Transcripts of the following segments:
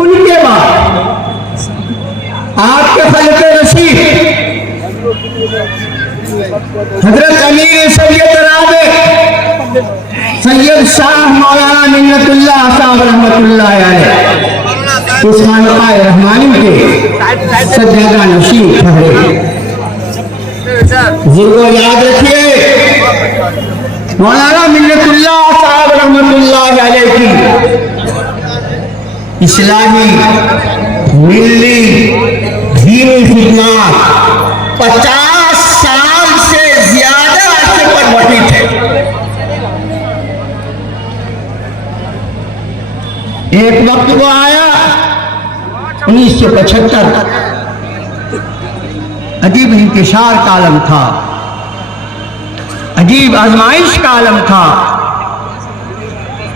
उनके बाद आपके खलीफे रशीद हजरत अमीर सैयद राबे सैयद शाह मौलाना मिन्नतुल्लाह साहब रहमतुल्लाह अलैह इस खानकाह रहमानी के सज्जादा नशीब ठहरे। जिनको याद रखिए, मौलाना मिन्नतुल्लाह साहब रहमतुल्लाह अलैह की इस्लामी मिल्ली दीनी खिदमत 50 साल से ज्यादा अरसे पर बढ़ी थे। एक वक्त वो आया 1975, अजीब इंतशार का आलम था, अजीब आजमाइश का आलम था,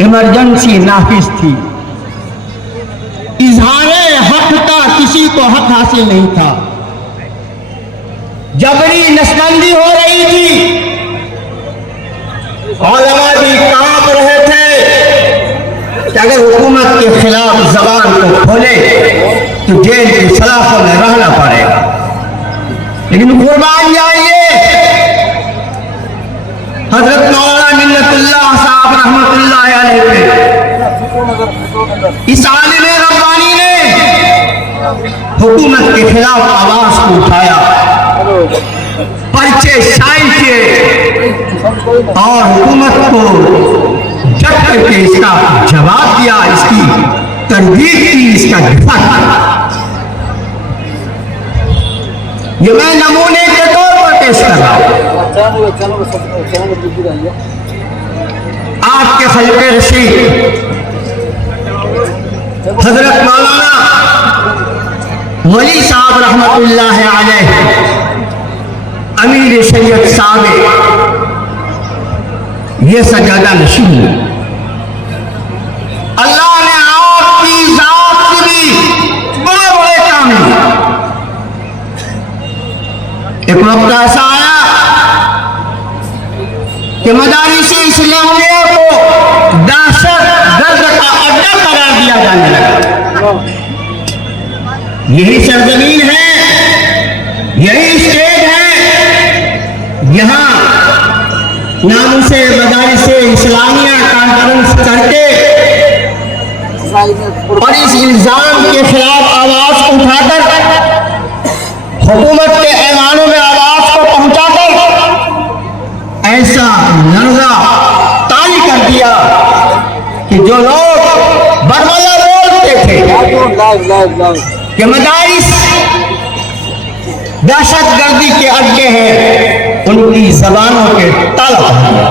इमरजेंसी नाफिज थी, इजहारे हक का किसी को हक हासिल नहीं था, जबरी नसबंदी हो रही थी, उलमा भी कांप रहे थे कि अगर हुकूमत के खिलाफ जबान को खोले तो जेल की सलाखों में रहना पड़ेगा। लेकिन कुर्बान जाइए, हजरत मौलाना मिन्नतुल्लाह साहब रहमतुल्लाह अलैह इस आलिम रब्बानी ने हुकूमत के खिलाफ आवाज को उठाया, पर्चे शाये किए और हुकूमत को डट करके इसका जवाब दिया, इसकी तरदीद की, इसका दिफा किया। ये मैं नमूने के तौर पर पेश कर रहा हूं। आपके खलीफे रशीद हजरत मौलाना वली साहब रहमतुल्लाह अलैह अमीर सैयद साहब ये सजादा नशीब। अल्लाह ने आपकी जात से भी बड़े बड़े काम किए। एक वक्त ऐसा आया कि मदारिस इस्लामिया को दहशत गर्द का अड्डा करार दिया जाने लगा। यही सरजमीन है, यही स्टेट है, यहाँ नाम से मदारिस इस्लामिया कॉन्फ्रेंस करके और इस इल्जाम के खिलाफ आवाज उठाकर हुकूमत के ऐवानों में आवाज को पहुंचाकर ऐसा लर्जा ताली कर दिया कि जो लोग बरमला बोलते थे कि मदारिस दहशतगर्दी के अड्डे हैं, उनकी जबानों के ताला पड़ गया।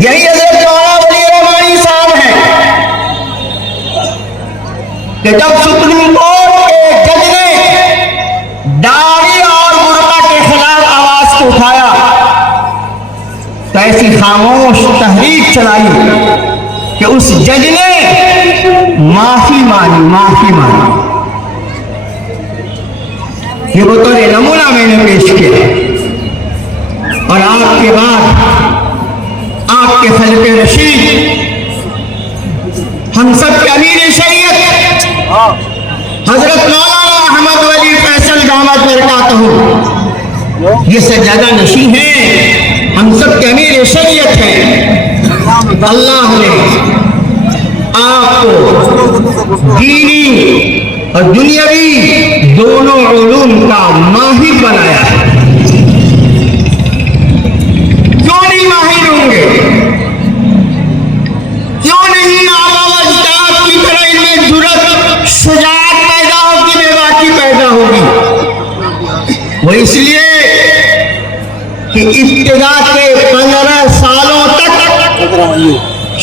यही हज़रत मौलाना वली रहमानी साहब हैं कि जब सुप्रीम कोर्ट के जज ने दाढ़ी और बुर्का के खिलाफ आवाज को उठाया तो ऐसी खामोश तहरीक चलाई कि उस जज ने माफी मांगी। ये बतौर नमूना मैंने पेश किया। और आपके बाद आपके खलीफे रशीद हम सब के अमीर शरीयत हजरत मौलाना अहमद वली फैसल दामद बरकातहू ये सज्जादा नशी है, हम सब के अमीर शरीयत है। अल्लाह ने आपको दीनी और दुनियावी दोनों उलूम का माहिर बनाया है। क्यों नहीं माहिर होंगे? क्यों नहीं आवाज़दार की तरह इनमें जुर्रत शुजाअत पैदा होगी, बेबाकी पैदा होगी? वो इसलिए कि इब्तिदा के 15 सालों तक,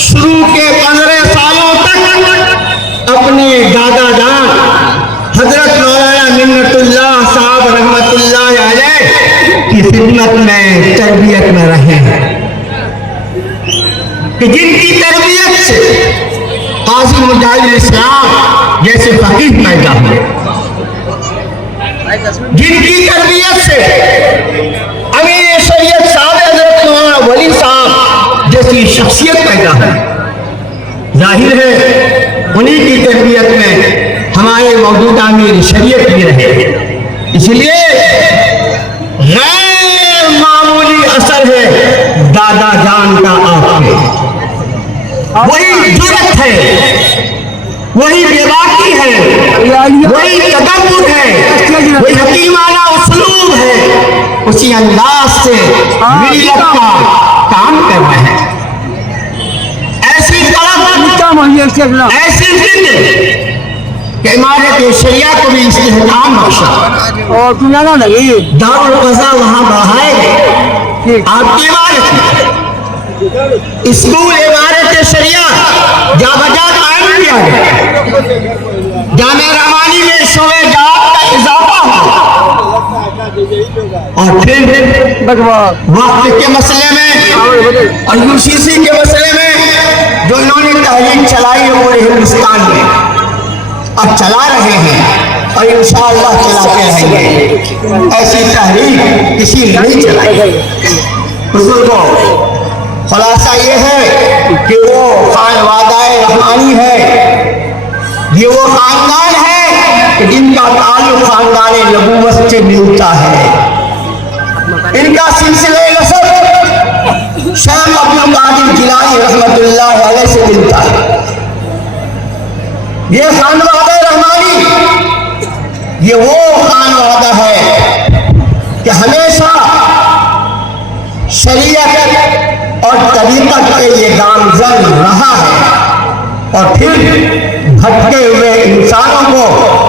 शुरू के 15 सालों तक अपने दादा जान हजरत मौलाना मिन्नतुल्लाह साहब रहमतुल्लाह अलैह की खिदमत में, तरबियत में रहे हैं कि जिनकी तरबियत से काजी मुजाहिद इस्लाम जैसे फकीह पैदा हुए, जिनकी तरबियत से शख्सियत पैदा है। जाहिर है उन्हीं की तरबियत में हमारे मौजूदा मीर शरीयत भी रहे। इसलिए गैर मामूली असर है दादा जान का आप पे। वही जुर्रत है, वही बेबाकी है, वही तदब्बुर है, वही हकीमाना उसलूब है। उसी अंदाज से मिल्लत का काम कर रहे हैं। ऐसी तलब, ऐसी जिद कि इमारत शरिया को भी इस्तेहकाम बख्शा और दारुल क़ज़ा वहाँ बढ़ाए गए। आपकी इमारत में स्कूल इमारत शरिया जा बजा कायम किया गया। जामे रहमानी में शोए जात का इजाफा हुआ और फिर वक्त के मसले में और यूसीसी के मसले में जो इन्होंने तहरीक चलाई पूरे हिंदुस्तान में अब चला रहे हैं और इंशाअल्लाह चलाते रहेंगे। ऐसी तहरीक किसी ने नहीं चलाई। बुजुर्गों, खुलासा ये है कि वो खानवादाए रहमानी है, ये वो खानदान है कि जिनका ताल्लुक खानदान नबूवत से मिलता है। इनका सिलसिले नसब शेख अब्दुल कादिर जिलानी रहमतुल्लाह अलैह से मिलता है। ये खानवादा रहमानी ये वो खानवादा है कि हमेशा शरीयत और तरीक़त के लिए गामज़न रहा है और फिर भटके हुए इंसानों को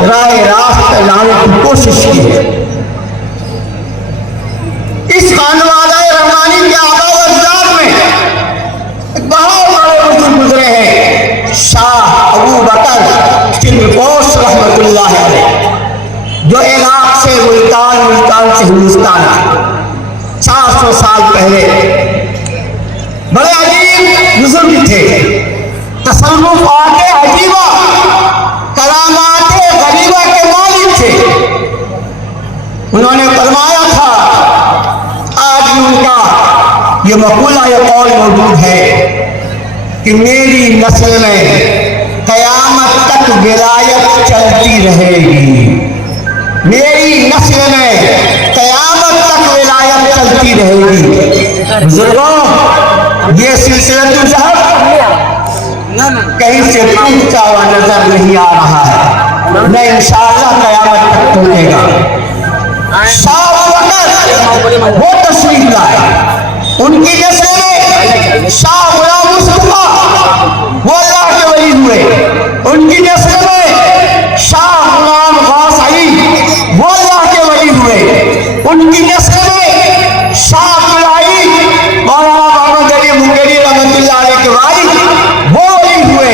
राह रास्त लाने की कोशिश की है। इस खानवादा रहमानी के आबा व अजदाद में बहुत बड़े बुजुर्ग गुजरे हैं। शाह अबू बकर सिंधपोश रहमतुल्लाह अलैह जो इराक से मुल्तान, मुल्तान से हिंदुस्तान आए 400 साल पहले। बड़े अजीब बुजुर्ग थे, तसल्लुफ़ाते अजीबा, करामाते गरीबा के मालिक थे। उन्होंने फरमाया था, आज भी उनका ये मक़ूला ये कौल मौजूद है कि मेरी नस्ल में क़यामत तक विलायत चलती रहेगी। मेरी नस्ल में क़यामत तक विलायत चलती रहेगी। बुजुर्गों, ये सिलसिला कहीं से टूटता हुआ नजर नहीं आ रहा है, न इंशाअल्लाह क़यामत तक टूटेगा। शाह वो तशरीफ लाए, उनकी नस्ल में शाह गुलाम मुस्तफा वो अल्लाह के वली हुए। उनकी नस्ल में शाह गुलाम गौस अली वो अल्लाह के वली हुए। उनकी नस्ल में शाह अब्दुल मौलाना मोहम्मद अली मुंगेरी रहमतुल्लाह अलैह के वालिद वो वली हुए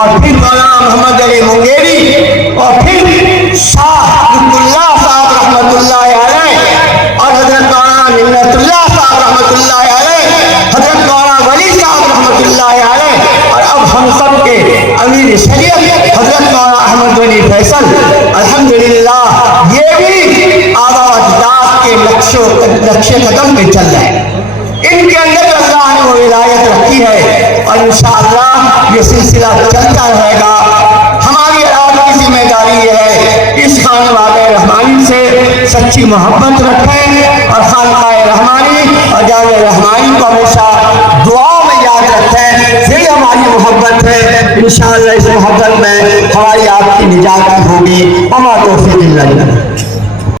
और फिर मौलाना मोहम्मद अली मुंगेरी और फिर शाह अब्दुल्लाह साहब रहमतुल्लाह अलैह और हजरत मौलाना मिन्नतुल्लाह साहब रहमतुल्लाह अलैह, हजरत मौलाना वली साहब रहमतुल्लाह अलैह और अब हम सब के अमीर शरीयत हजरत मौलाना अहमद वली फैसल अल्हम्दुलिल्लाह ये भी आबा अजदाद के नक्शे कदम पे चल रहे हैं। इनके अंदर अल्लाह ने वो विलायत रखी है और इंशाअल्लाह ये सिलसिला चलता रहेगा। हमारी आपकी जिम्मेदारी है इस खानवादा रहमानी से सच्ची मोहब्बत रखें और खानकाए रहमानी और जामे रहमानी को हमेशा दुआओं में याद रखें। यही हमारी मोहब्बत है। इंशाअल्लाह इस मोहब्बत में हमारी आपकी निजात होगी। अमा तौफीक इल्ला बिल्लाह।